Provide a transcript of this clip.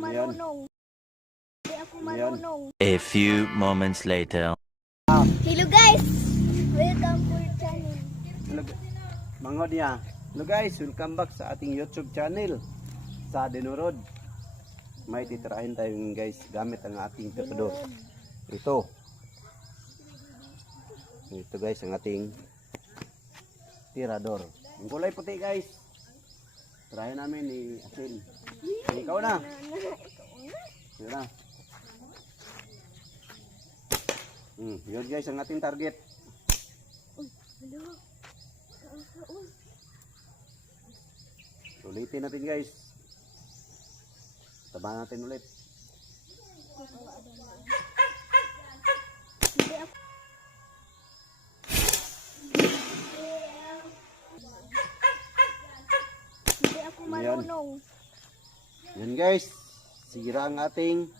marunong. Hindi ako marunong. A few moments later. Hello guys! Welcome to our channel. Mangod niya. Hello guys, welcome back sa ating YouTube channel sa Dinurod. May titirahin tayo guys gamit ang ating tirador. Ito guys ang ating tirador. Ang kulay puti guys. Tirahin namin ni Asin. Ikaw na. Yun na. Yun guys ang ating target. Ulitin natin guys. Tabahan natin ulit. Hindi ako marunong. Yan guys. Sira ang ating